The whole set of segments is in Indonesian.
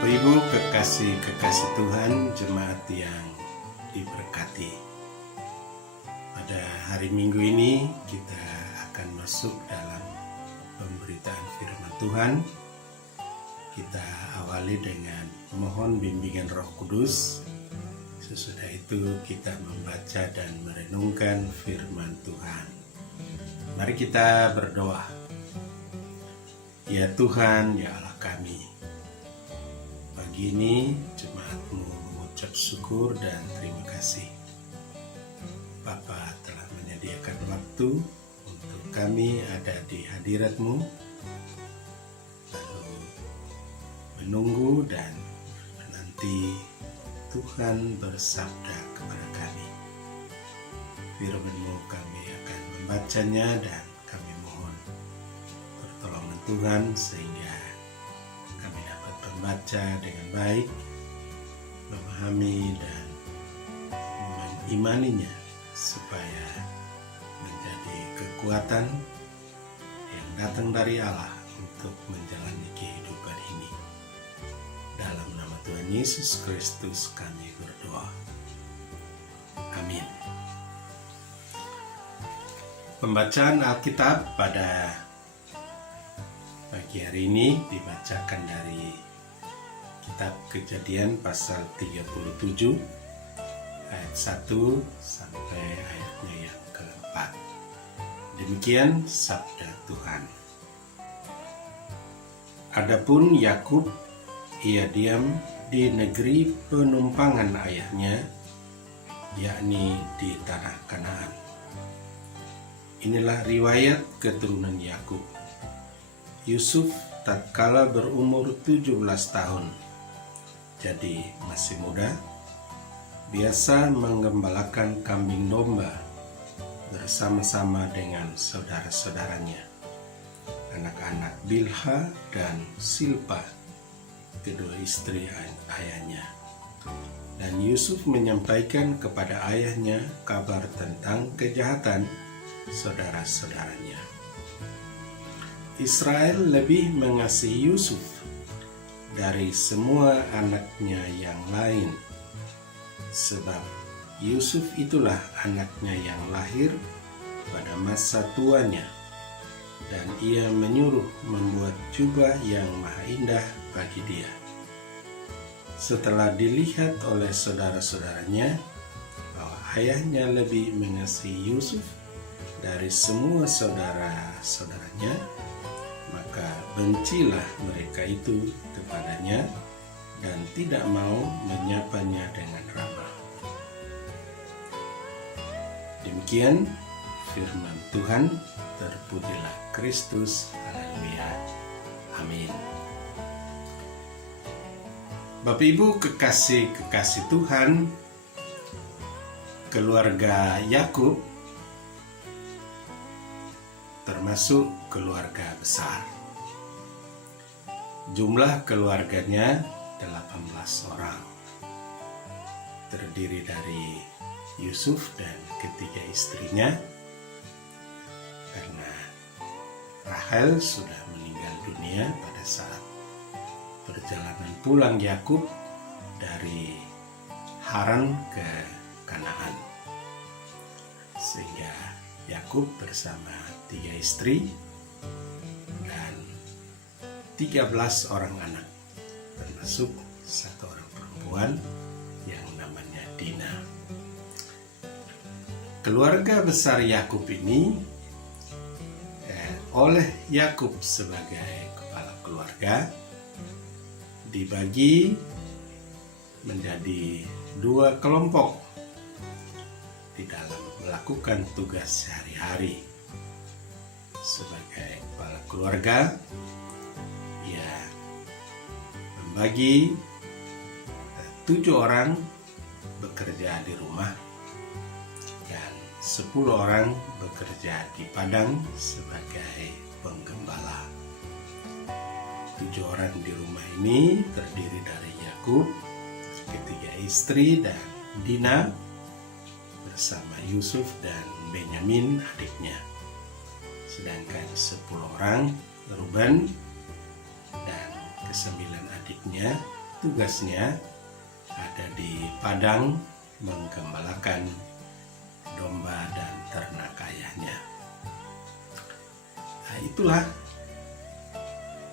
Bapak Ibu kekasih Tuhan, jemaat yang diberkati. Pada hari Minggu ini kita akan masuk dalam pemberitaan firman Tuhan. Kita awali dengan mohon bimbingan Roh Kudus. Sesudah itu kita membaca dan merenungkan firman Tuhan. Mari kita berdoa. Ya Tuhan, ya Allah kami, pagi ini jemaat-Mu mengucap syukur dan terima kasih. Bapa telah menyediakan waktu untuk kami ada di hadirat-Mu, lalu menunggu dan menanti Tuhan bersabda kepada kami. Firman-Mu kami akan membacanya dan kami mohon pertolongan Tuhan sehingga kami dapat membaca dengan baik, memahami dan mengimaninya supaya menjadi kekuatan yang datang dari Allah untuk menjalani kehidupan ini. Dalam nama Tuhan Yesus Kristus kami berdoa. Amin. Pembacaan Alkitab pada pagi hari ini dibacakan dari Kitab Kejadian pasal 37 ayat 1 sampai ayatnya yang keempat. Demikian sabda Tuhan. Adapun Yakub, ia diam di negeri penumpangan ayahnya, yakni di tanah Kanaan. Inilah riwayat keturunan Yakub. Yusuf tatkala berumur 17 tahun, jadi masih muda, biasa menggembalakan kambing domba bersama-sama dengan saudara-saudaranya, anak-anak Bilha dan Silpa, kedua istri ayahnya. Dan Yusuf menyampaikan kepada ayahnya kabar tentang kejahatan saudara-saudaranya. Israel lebih mengasihi Yusuf dari semua anaknya yang lain, sebab Yusuf itulah anaknya yang lahir pada masa tuanya, dan ia menyuruh membuat jubah yang maha indah bagi dia. Setelah dilihat oleh saudara-saudaranya bahwa ayahnya lebih mengasihi Yusuf dari semua saudara-saudaranya, maka bencilah mereka itu kepadanya dan tidak mau menyapanya dengan ramah. Demikian firman Tuhan. Terpujilah Kristus. Haleluya. Amin. Bapak Ibu kekasih Tuhan, keluarga Yakub termasuk keluarga besar. Jumlah keluarganya 18 orang. Terdiri dari Yusuf dan ketiga istrinya, karena Rahel sudah meninggal dunia pada saat perjalanan pulang Yakub dari Haran ke Kanaan. Sehingga Yakub bersama 3 istri dan 13 orang anak, termasuk 1 orang perempuan yang namanya Dina. Keluarga besar Yakub ini oleh Yakub sebagai kepala keluarga dibagi menjadi 2 kelompok di dalam melakukan tugas sehari-hari. Sebagai kepala keluarga, ia membagi 7 orang bekerja di rumah dan 10 orang bekerja di padang sebagai penggembala. 7 orang di rumah ini terdiri dari Yakub, ketiga istri, dan Dina bersama Yusuf dan Benyamin adiknya. Sedangkan 10 orang Ruben dan ke-9 adiknya tugasnya ada di padang menggembalakan domba dan ternak ayahnya. Nah, itulah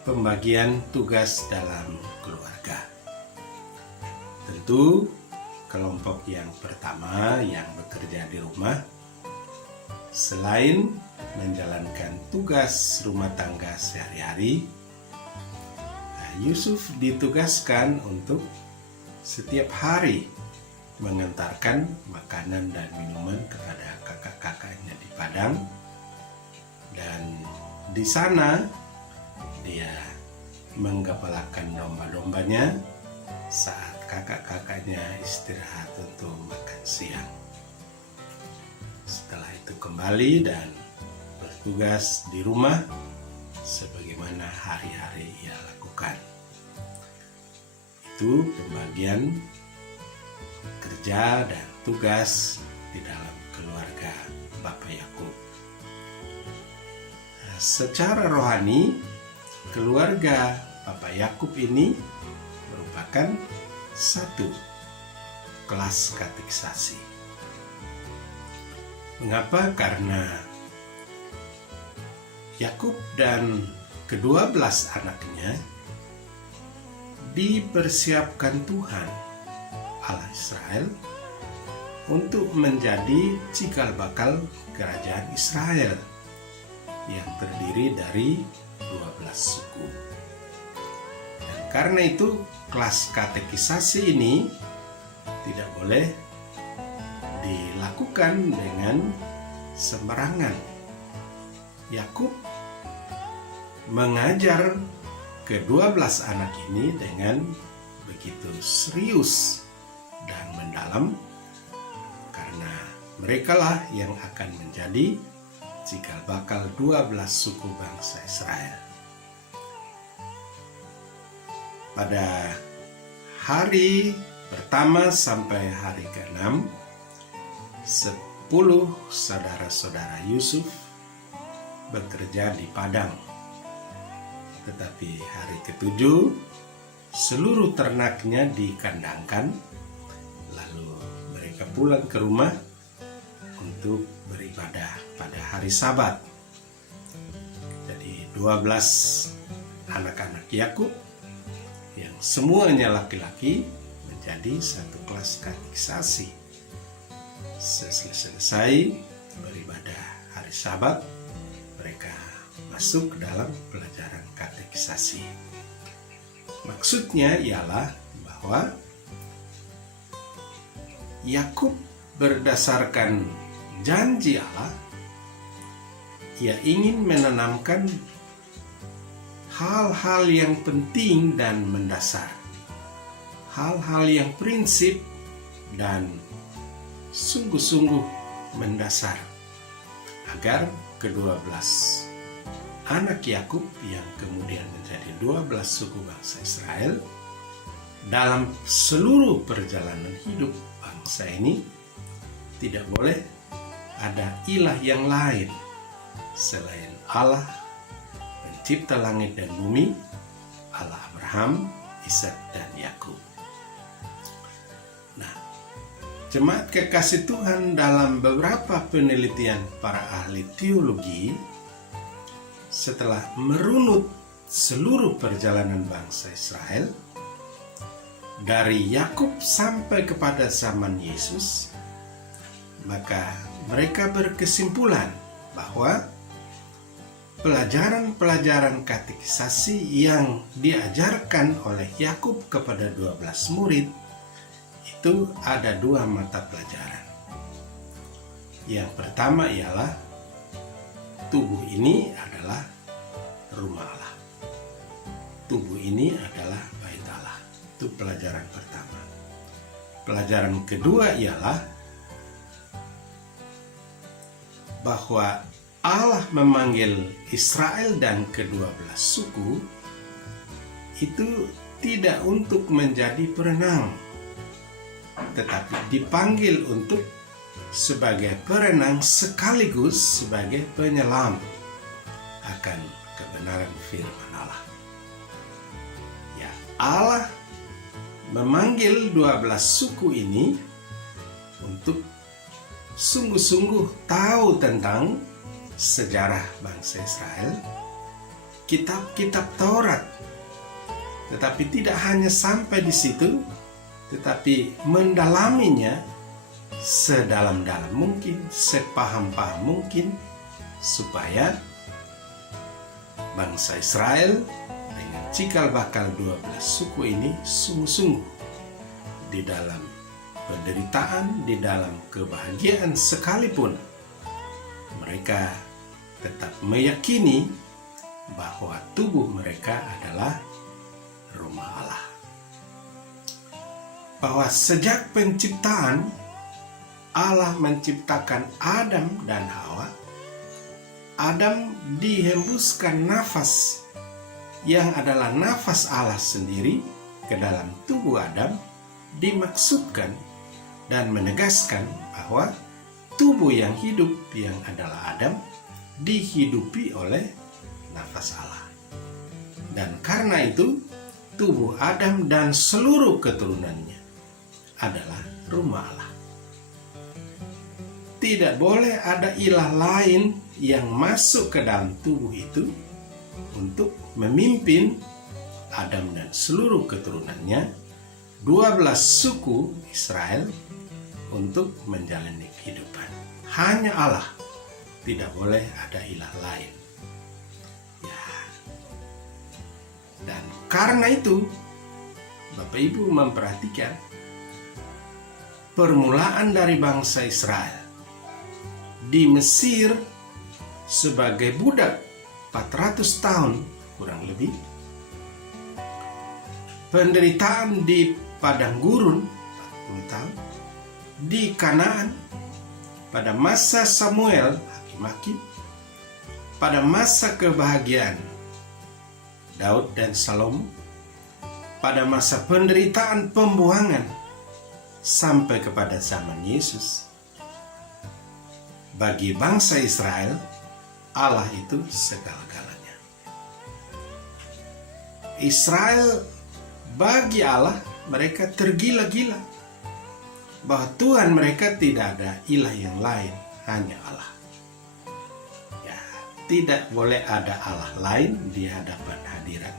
pembagian tugas dalam keluarga. Tentu kelompok yang pertama yang bekerja di rumah, selain menjalankan tugas rumah tangga sehari-hari, Yusuf ditugaskan untuk setiap hari mengantarkan makanan dan minuman kepada kakak-kakaknya di padang, dan di sana dia menggembalakan domba-dombanya saat kakak-kakaknya istirahat untuk makan siang. Setelah itu kembali dan bertugas di rumah sebagaimana hari-hari ia lakukan. Itu pembagian kerja dan tugas di dalam keluarga Bapak Yakub. Secara rohani, keluarga Bapak Yakub ini merupakan satu kelas katekisasi. Mengapa? Karena Yakub dan ke-12 anaknya dipersiapkan Tuhan Allah Israel untuk menjadi cikal bakal kerajaan Israel yang terdiri dari 12 suku. Dan karena itu kelas katekisasi ini tidak boleh dilakukan dengan sembarangan. Yakub mengajar ke-12 anak ini dengan begitu serius dan mendalam, karena merekalah yang akan menjadi cikal bakal 12 suku bangsa Israel. Pada hari pertama sampai hari ke-6, 10 saudara-saudara Yusuf bekerja di padang. Tetapi hari ke-7, seluruh ternaknya dikandangkan, lalu mereka pulang ke rumah untuk beribadah pada hari Sabat. Jadi 12 anak-anak Yakub yang semuanya laki-laki menjadi satu kelas katekisasi. Selesai beribadah hari Sabat, mereka masuk ke dalam pelajaran katekisasi. Maksudnya ialah bahwa Yakub berdasarkan janji Allah, ia ingin menanamkan hal-hal yang penting dan mendasar, hal-hal yang prinsip dan sungguh-sungguh mendasar, agar ke-12 anak Yakub yang kemudian menjadi 12 suku bangsa Israel dalam seluruh perjalanan hidup bangsa ini tidak boleh ada ilah yang lain selain Allah pencipta langit dan bumi, Allah Abraham, Ishak dan Yakub. Nah, jemaat kekasih Tuhan, dalam beberapa penelitian para ahli teologi, setelah merunut seluruh perjalanan bangsa Israel dari Yakub sampai kepada zaman Yesus, maka mereka berkesimpulan bahwa pelajaran-pelajaran katekisasi yang diajarkan oleh Yakub kepada 12 murid itu ada 2 mata pelajaran. Yang pertama ialah tubuh ini adalah rumah Allah. Tubuh ini adalah bait Allah. Itu pelajaran pertama. Pelajaran kedua ialah bahwa Allah memanggil Israel dan ke-12 suku itu tidak untuk menjadi perenang, tetapi dipanggil untuk sebagai perenang sekaligus sebagai penyelam akan kebenaran firman Allah. Ya, Allah memanggil 12 suku ini untuk sungguh-sungguh tahu tentang sejarah bangsa Israel, kitab-kitab Taurat. Tetapi tidak hanya sampai di situ, tetapi mendalaminya sedalam-dalam mungkin, sepaham-paham mungkin, supaya bangsa Israel dengan cikal bakal 12 suku ini sungguh-sungguh di dalam penderitaan, di dalam kebahagiaan sekalipun, mereka tetap meyakini bahwa tubuh mereka adalah rumah Allah. Bahwa sejak penciptaan, Allah menciptakan Adam dan Hawa. Adam dihembuskan nafas yang adalah nafas Allah sendiri ke dalam tubuh Adam, dimaksudkan dan menegaskan bahwa tubuh yang hidup yang adalah Adam dihidupi oleh nafas Allah. Dan karena itu tubuh Adam dan seluruh keturunannya adalah rumah Allah. Tidak boleh ada ilah lain yang masuk ke dalam tubuh itu untuk memimpin Adam dan seluruh keturunannya, 12 suku Israel, untuk menjalani kehidupan. Hanya Allah, tidak boleh ada ilah lain. Ya. Dan karena itu, Bapak Ibu memperhatikan permulaan dari bangsa Israel di Mesir sebagai budak 400 tahun kurang lebih, penderitaan di padang gurun 40 tahun, di Kanaan pada masa Samuel hakim-hakim, pada masa kebahagiaan Daud dan Salomo, pada masa penderitaan pembuangan sampai kepada zaman Yesus. Bagi bangsa Israel, Allah itu segala-galanya. Israel, bagi Allah, mereka tergila-gila bahwa Tuhan mereka tidak ada ilah yang lain, hanya Allah. Ya, tidak boleh ada Allah lain di hadapan hadirat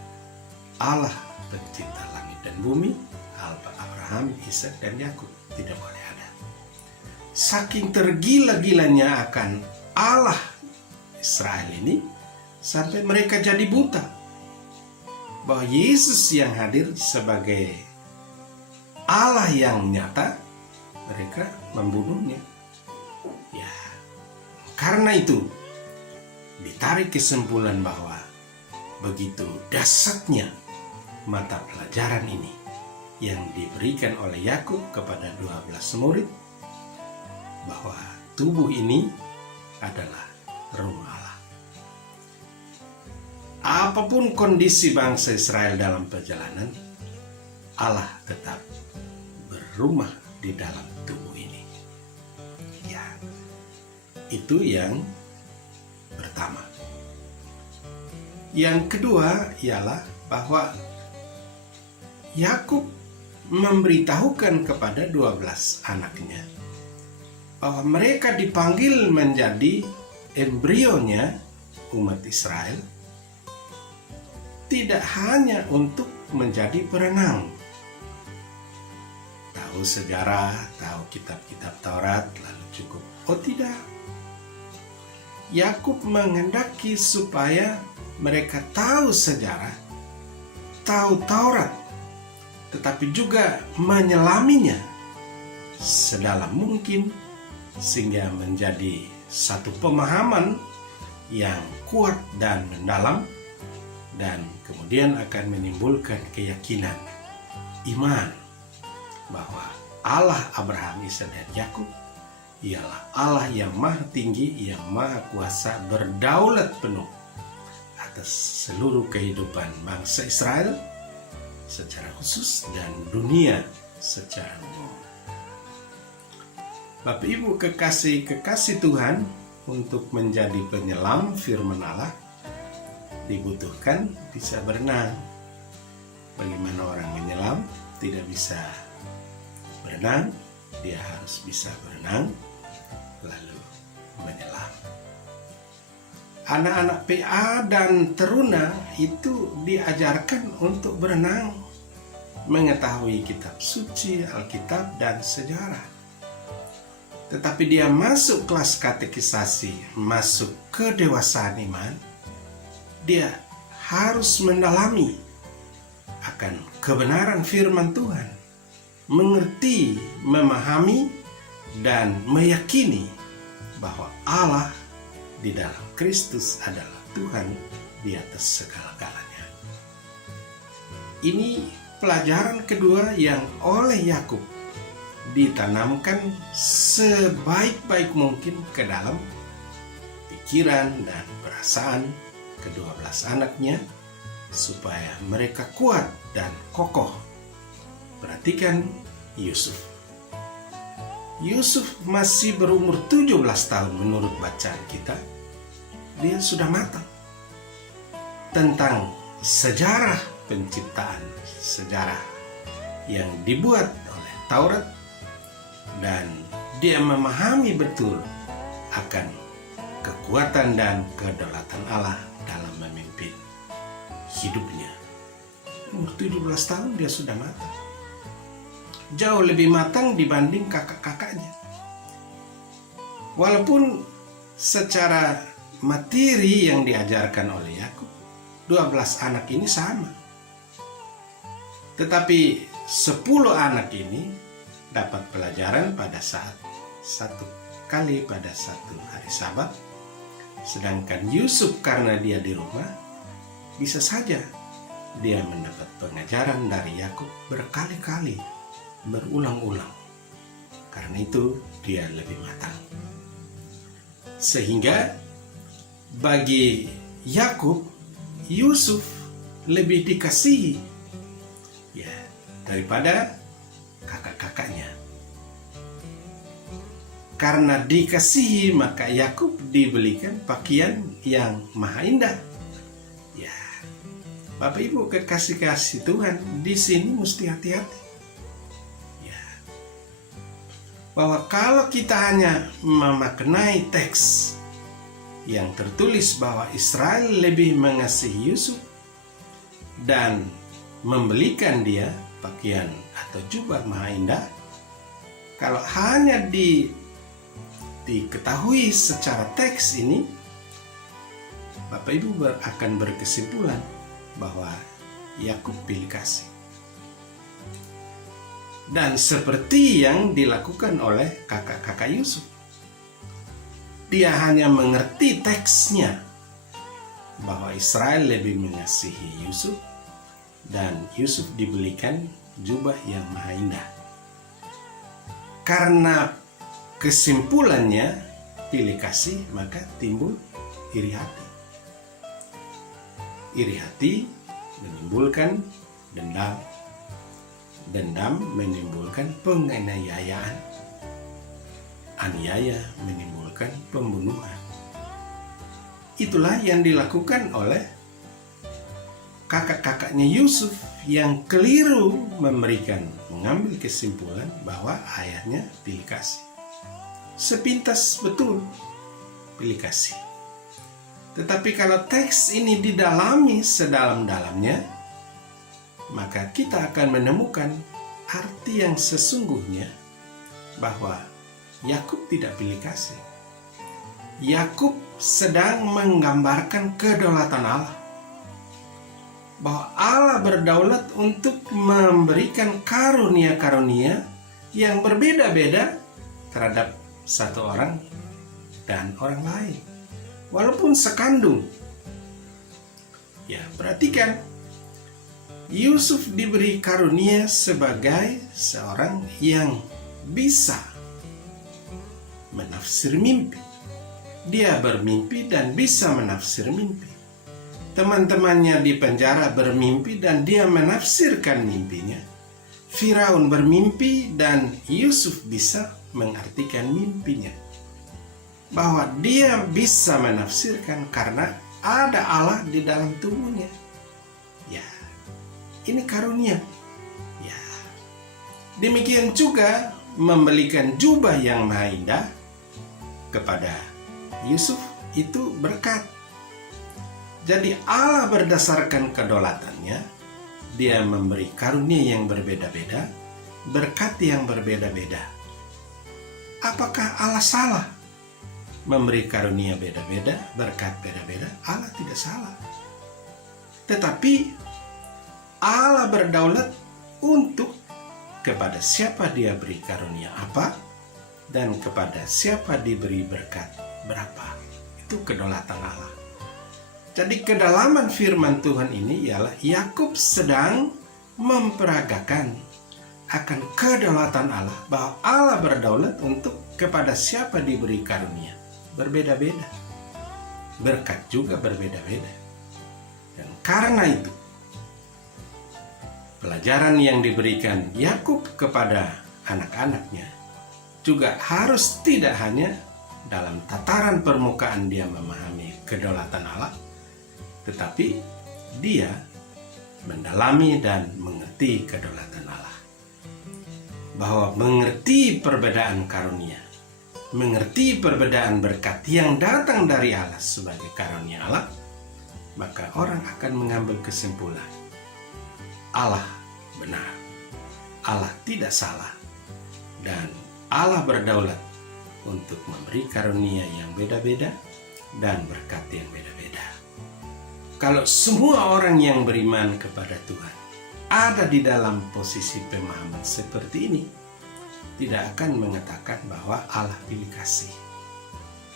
Allah pencipta langit dan bumi, Abraham, Ishak dan Yakub. Tidak boleh ada. Saking tergila-gilanya akan Allah Israel ini, sampai mereka jadi buta bahwa Yesus yang hadir sebagai Allah yang nyata, mereka membunuhnya. Ya, karena itu ditarik kesimpulan bahwa begitu dahsyatnya mata pelajaran ini yang diberikan oleh Yakub kepada 12 murid, bahwa tubuh ini adalah rumah Allah. Apapun kondisi bangsa Israel dalam perjalanan, Allah tetap berumah di dalam tubuh ini. Ya, itu yang pertama. Yang kedua ialah bahwa Yakub memberitahukan kepada 12 anaknya bahwa mereka dipanggil menjadi embrionya umat Israel, tidak hanya untuk menjadi perenang, tahu sejarah, tahu kitab-kitab Taurat, lalu cukup. Oh tidak, Yakub menghendaki supaya mereka tahu sejarah, tahu Taurat, tetapi juga menyelaminya sedalam mungkin, sehingga menjadi satu pemahaman yang kuat dan mendalam, dan kemudian akan menimbulkan keyakinan, iman, bahwa Allah Abraham, Ishak dan Yakub ialah Allah yang maha tinggi, yang maha kuasa, berdaulat penuh atas seluruh kehidupan bangsa Israel secara khusus dan dunia secara umum. Bapak Ibu kekasih Tuhan, untuk menjadi penyelam firman Allah dibutuhkan bisa berenang. Bagaimana orang menyelam? tidak bisa berenang, dia harus bisa berenang lalu menyelam. Anak-anak PA dan teruna itu diajarkan untuk berenang, mengetahui kitab suci, Alkitab, dan sejarah. Tetapi dia masuk kelas katekisasi, masuk ke dewasaan iman, dia harus mendalami akan kebenaran firman Tuhan, mengerti, memahami, dan meyakini bahwa Allah di dalam Kristus adalah Tuhan di atas segala-galanya. Ini pelajaran kedua yang oleh Yakub ditanamkan sebaik-baik mungkin ke dalam pikiran dan perasaan kedua belas anaknya, supaya mereka kuat dan kokoh. Perhatikan Yusuf. Yusuf masih berumur 17 tahun menurut bacaan kita. Dia sudah matang tentang sejarah penciptaan, sejarah yang dibuat oleh Taurat, dan dia memahami betul akan kekuatan dan kedaulatan Allah dalam memimpin hidupnya. Umur 17 tahun dia sudah matang. Jauh lebih matang dibanding kakak-kakaknya. Walaupun secara materi yang diajarkan oleh Yakub, 12 anak ini sama. Tetapi 10 anak ini dapat pelajaran pada saat satu kali pada satu hari Sabat. Sedangkan Yusuf karena dia di rumah, bisa saja dia mendapat pengajaran dari Yakub berkali-kali, berulang-ulang. Karena itu dia lebih matang. Sehingga bagi Yakub, Yusuf lebih dikasihi ya daripada kakak-kakaknya. Karena dikasihi, maka Yakub dibelikan pakaian yang maha indah. Ya, Bapak Ibu kekasih-kasih Tuhan, di sini mesti hati-hati. Ya, bahwa kalau kita hanya memaknai teks yang tertulis bahwa Israel lebih mengasihi Yusuf dan membelikan dia pakaian atau jubah maha indah, kalau hanya diketahui secara teks ini, Bapak Ibu akan berkesimpulan bahwa Yakub pilih kasih. Dan seperti yang dilakukan oleh kakak-kakak Yusuf, dia hanya mengerti teksnya bahwa Israel lebih mengasihi Yusuf dan Yusuf dibelikan jubah yang maha indah. Karena kesimpulannya pilih kasih, maka timbul iri hati. Iri hati menimbulkan dendam. Dendam menimbulkan penganiayaan. Aniaya menimbulkan pembunuhan. Itulah yang dilakukan oleh kakak-kakaknya Yusuf yang keliru mengambil kesimpulan bahwa ayahnya pilih kasih. Sepintas betul pilih kasih. Tetapi kalau teks ini didalami sedalam-dalamnya, maka kita akan menemukan arti yang sesungguhnya bahwa Yakub tidak pilih kasih. Yakub sedang menggambarkan kedaulatan Allah. Bahwa Allah berdaulat untuk memberikan karunia-karunia yang berbeda-beda terhadap satu orang dan orang lain, walaupun sekandung. Ya, perhatikan, Yusuf diberi karunia sebagai seorang yang bisa menafsir mimpi. Dia bermimpi dan bisa menafsir mimpi. Teman-temannya di penjara bermimpi dan dia menafsirkan mimpinya. Firaun bermimpi dan Yusuf bisa mengartikan mimpinya. Bahwa dia bisa menafsirkan karena ada Allah di dalam tubuhnya. Ya, ini karunia. Ya, Demikian juga membelikan jubah yang maha indah kepada Yusuf itu berkat. Jadi Allah berdasarkan kedaulatannya, dia memberi karunia yang berbeda-beda, berkat yang berbeda-beda. Apakah Allah salah memberi karunia beda-beda, berkat beda-beda? Allah tidak salah. Tetapi Allah berdaulat untuk kepada siapa dia beri karunia apa, dan kepada siapa diberi berkat berapa. Itu kedaulatan Allah. Jadi kedalaman firman Tuhan ini ialah Yakub sedang memperagakan akan kedaulatan Allah, bahwa Allah berdaulat untuk kepada siapa diberi karunia berbeda-beda, berkat juga berbeda-beda. Dan karena itu pelajaran yang diberikan Yakub kepada anak-anaknya juga harus tidak hanya dalam tataran permukaan dia memahami kedaulatan Allah, tetapi dia mendalami dan mengerti kedaulatan Allah. Bahwa mengerti perbedaan karunia, mengerti perbedaan berkat yang datang dari Allah sebagai karunia Allah, maka orang akan mengambil kesimpulan Allah benar, Allah tidak salah, dan Allah berdaulat untuk memberi karunia yang beda-beda dan berkat yang beda-beda. Kalau semua orang yang beriman kepada Tuhan ada di dalam posisi pemahaman seperti ini, tidak akan mengatakan bahwa Allah pilih kasih.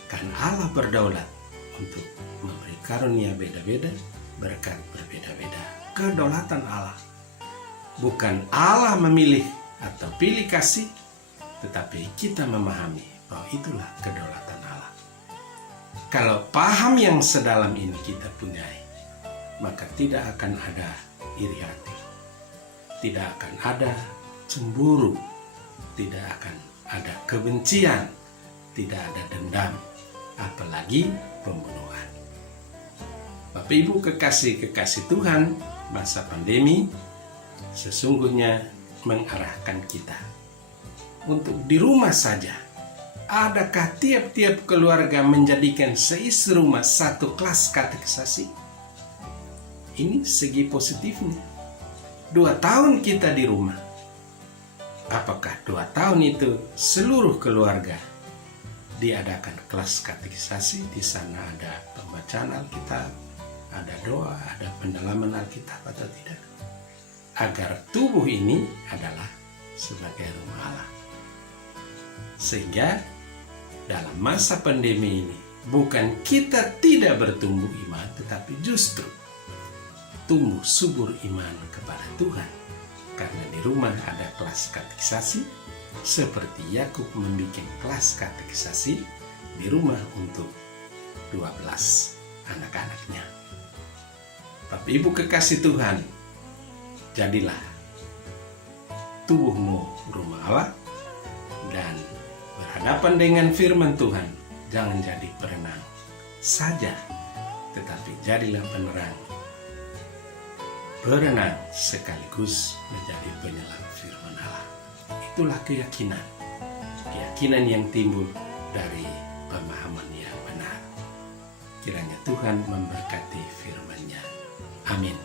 Karena Allah berdaulat untuk memberi karunia beda-beda, berkat berbeda-beda. Kedaulatan Allah. Bukan Allah memilih atau pilih kasih, tetapi kita memahami bahwa itulah kedaulatan Allah. Kalau paham yang sedalam ini kita punyai, maka tidak akan ada iri hati, tidak akan ada cemburu, tidak akan ada kebencian, tidak ada dendam, apalagi pembunuhan. Bapak Ibu kekasih-kekasih Tuhan, masa pandemi sesungguhnya mengarahkan kita untuk di rumah saja. Adakah tiap-tiap keluarga menjadikan seisi rumah satu kelas katekisasi? Ini segi positifnya. 2 tahun kita di rumah. Apakah 2 tahun itu seluruh keluarga diadakan kelas katekisasi? Di sana ada pembacaan Alkitab, ada doa, ada pendalaman Alkitab atau tidak? Agar tubuh ini adalah sebagai rumah Allah. Sehingga dalam masa pandemi ini bukan kita tidak bertumbuh iman, tetapi justru tumbuh subur iman kepada Tuhan. Karena di rumah ada kelas katekisasi, seperti Yakub membuat kelas katekisasi di rumah untuk 12 anak-anaknya. Bapak Ibu kekasih Tuhan, jadilah tubuhmu rumah Allah, dan berhadapan dengan firman Tuhan jangan jadi perenang saja, tetapi jadilah penerang, berenang sekaligus menjadi penyelam firman Allah. Itulah keyakinan yang timbul dari pemahaman yang benar. Kiranya Tuhan memberkati firman-Nya. Amin.